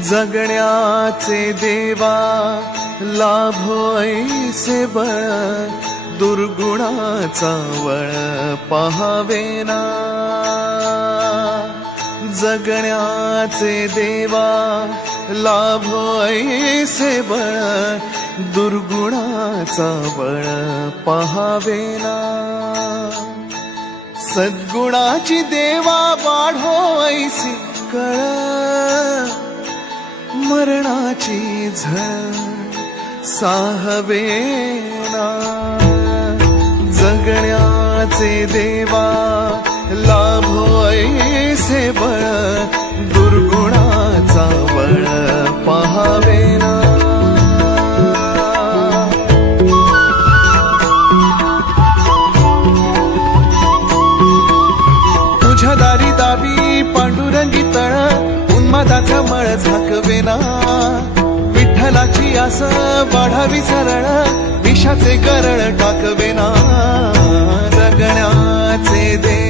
जगण्याचे देवा लाभो ऐसे बळ, दुर्गुणाचा वळ पहावेना। जगण्याचे देवा लाभो ऐसे बळ, दुर्गुणाचा बळ पहावेना। सद्गुणाची देवा वाढो ऐसी कळ, मरणाची झळ साहवेना। जगण्याचे देवा लाभो ऐसे बळ, दुर्गुणाचा बळ पहावेना। तुझ्या दारी दावी पांडुरंगी तळ, उन्मादाचा मळ झाकवेना। विठ्ठलाची आस वाढावी सरळ, विषाचे करळ टाकवेना। जगण्याचे देव